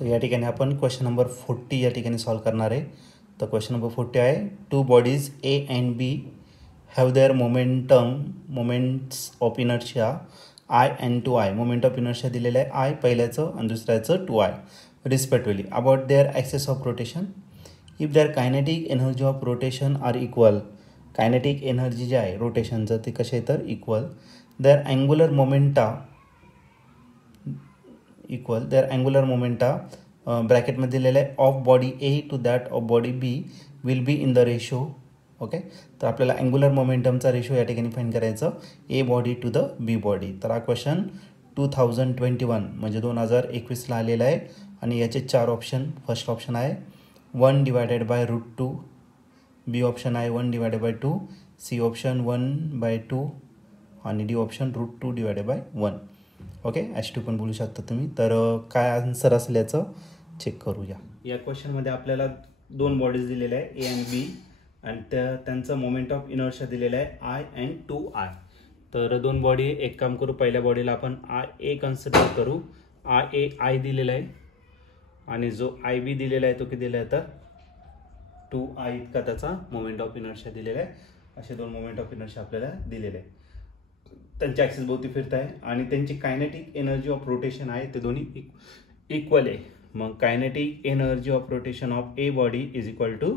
तर या ठिकाणी आपण क्वेश्चन नंबर 40 या ठिकाणी सॉल्व करणार आहे. तर क्वेश्चन नंबर 40 आहे, two bodies A and B have their moments of inertia I and 2i. Moment of inertia दिलेलं आहे आय पहिल्याचं आणि दुसऱ्याचं 2i respectively. About their axes of rotation. If their kinetic energy of rotation are equal. Kinetic energy जे आहे रोटेशनचं ते कसे आहे तर इक्वल. देअर अँग्युलर मोमेंटा ब्रॅकेटमध्ये दिलेलं आहे of body A to that of body B will be in the ratio. Okay, तर आपल्याला अँग्युलर मोमेंटमचा रेशो या ठिकाणी फाईंड करायचं A body to the B body. तर हा क्वेश्चन 2021 म्हणजे 2021ला आलेला आहे आणि याचे 4 ऑप्शन. फर्स्ट ऑप्शन आहे 1/√2, बी ऑप्शन आहे 1/2, सी ऑप्शन 1/2 आणि डी ऑप्शन √2/1. ओके, H2 पण बोलू शकता तुम्ही. तर काय आन्सर असेल याचं चेक करूया. या क्वेश्चनमध्ये आपल्याला 2 बॉडीज दिलेल्या आहे ए अँड बी आणि त्यांचं मोमेंट ऑफ इनर्शिया दिलेलं आहे आय अँड 2i. तर 2 बॉडी, एक काम करू, पहिल्या बॉडीला आपण IA कन्सिडर करू. आय दिलेला आहे आणि जो IB दिलेला आहे तो किती दिला आहे तर 2i इतका त्याचा मोमेंट ऑफ इनर्शिया दिलेला आहे. असे 2 मोमेंट ऑफ इनर्शिया आपल्याला दिलेले आहे. त्यांच्या ॲक्सिस भोवती फिरत आहे आणि त्यांची कायनेटिक एनर्जी ऑफ रोटेशन आहे ते दोन्ही इक्वल आहे. मग kinetic energy of rotation of A body is equal to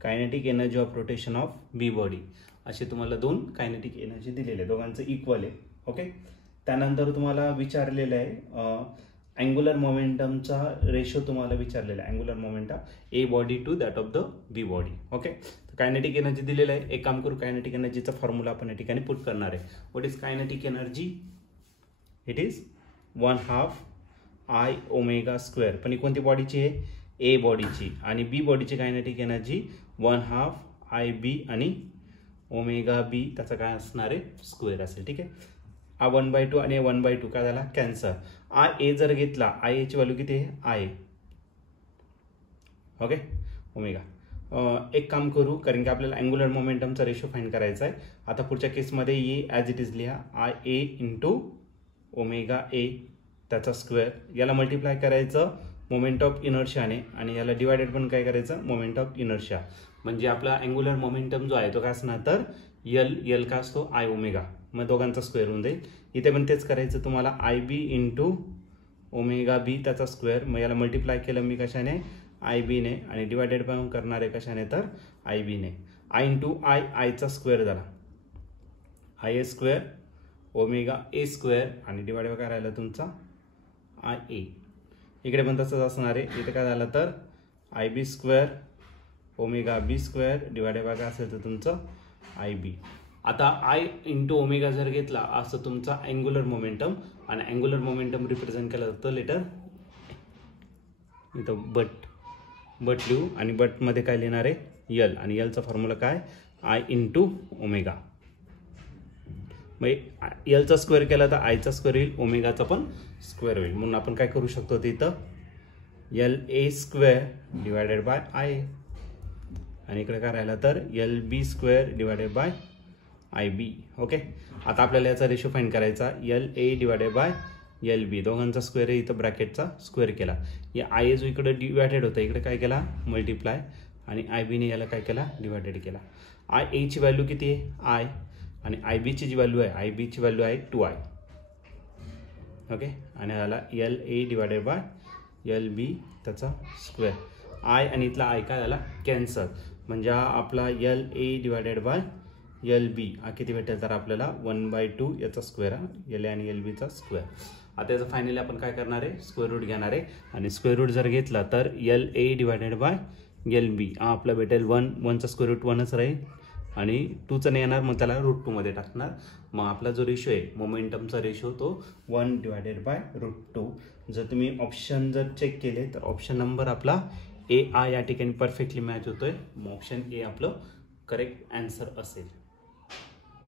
kinetic energy of rotation of B body. असे तुम्हाला 2 कायनेटिक एनर्जी दिलेले आहे, दोघांचं इक्वल आहे. ओके, त्यानंतर तुम्हाला विचारलेलं आहे अँग्युलर मोमेंटमचा रेशो तुम्हाला विचारलेला आहे. Angular momentum A body to that of the B body. Okay, kinetic energy दिलेलं आहे. एक काम करू, कायनेटिक एनर्जीचा फॉर्म्युला आपण या ठिकाणी पुट करणार आहे. What is kinetic energy? It is 1/2 I omega square. पण ही कोणती बॉडीची आहे? ए बॉडीची. आणि बी बॉडीची कायनेटिक एनर्जी 1/2 IB आणि ओमेगा बी त्याचा काय असणार आहे स्क्वेअर असेल. ठीक आहे, हा 1/2 आणि 1/2 काय झाला कॅन्सल. IA जर घेतला, IA ची व्हॅल्यू किती आहे I. Okay, omega. एक काम करू, कारण की आपल्याला अँग्युलर मोमेंटमचा रेशो फाइंड करायचा आहे. आता पुढच्या केसमध्ये ये ॲज इट इज लिहा IA इंटू ओमेगा ए त्याचा स्क्वेअर. याला मल्टिप्लाय करायचं मोमेंट ऑफ इनर्शियाने आणि याला डिवायडेड पण काय करायचं मोमेंट ऑफ इनर्शिया. म्हणजे आपला अँग्युलर मोमेंटम जो आहे तो काय असणार तर एल का असतो आय ओमेगा. मग दोघांचा स्क्वेअर होऊन जाईल. इथे पण तेच करायचं तुम्हाला IB इंटू ओमेगा बी त्याचा स्क्वेअर. मग याला मल्टिप्लाय केलं मी कशाने IB ने आणि डिवायडेड पण करणार आहे कशाने तर IB ने. आय इंटू आयचा स्क्वेअर झाला IA square omega A square आणि डिवाइड काय राहिला तुमचा IA. इकडे पण तसंच असणार आहे. इथे काय झालं तर IB square omega B square divided by काय असेल तर तुमचं IB. आता आय इंटू ओमेगा जर घेतला असं तुमचा अँग्युलर मोमेंटम आणि अँग्युलर मोमेंटम रिप्रेझेंट केलं जातं लेटर इथं बट लिहू आणि बटमध्ये काय लिहिणार आहे यल आणि यलचा फॉर्म्युला काय आय इंटू ओमेगा. मग एलचा स्क्वेअर केला तर आयचा स्क्वेअर येईल, ओमेगाचा पण स्क्वेअर होईल. म्हणून आपण काय करू शकतो ते इथं LA square divided by I आणि इकडे काय राहिला तर LB square divided by IB. Okay, आता आपल्याला याचा रेशो फाइंड करायचा LA डिवायडेड बाय LB. दोघांचा स्क्वेअर आहे इथं ब्रॅकेटचा स्क्वेअर केला. या IA जो इकडे डिवायडेड होता इकडे काय केला मल्टिप्लाय आणि IBने याला काय केला डिवायडेड केला. IA ची व्हॅल्यू किती आहे आय आणि IB ची जी व्हॅल्यू आहे IB ची व्हॅल्यू आहे 2i. ओके, आणि याला LA डिवायडेड बाय LB त्याचा स्क्वेअर. आय आणि इथला आय काय झाला कॅन्सल. म्हणजे हा आपला LA डिवायडेड बाय LB हा किती भेटेल तर आपल्याला 1/2 याचा स्क्वेअर LA आणि LBचा स्क्वेअर. आता याचं फायनली आपण काय करणार आहे स्क्वेअर रूट घेणार आहे आणि स्क्वेअर रूट जर घेतला तर LA डिवायडेड बाय LB हा आपला भेटेल 1चा स्क्वेअर रूट 1च राहील आणि 2चं नाही येणार मग त्याला √2 मध्ये टाकणार. मग आपला जो रेशो आहे मोमेंटमचा रेशो तो 1/√2. जर तुम्ही ऑप्शन जर चेक केले तर ऑप्शन नंबर आपला AI या ठिकाणी परफेक्टली मॅच होतोय. मग ऑप्शन ए आपलं करेक्ट आन्सर असेल.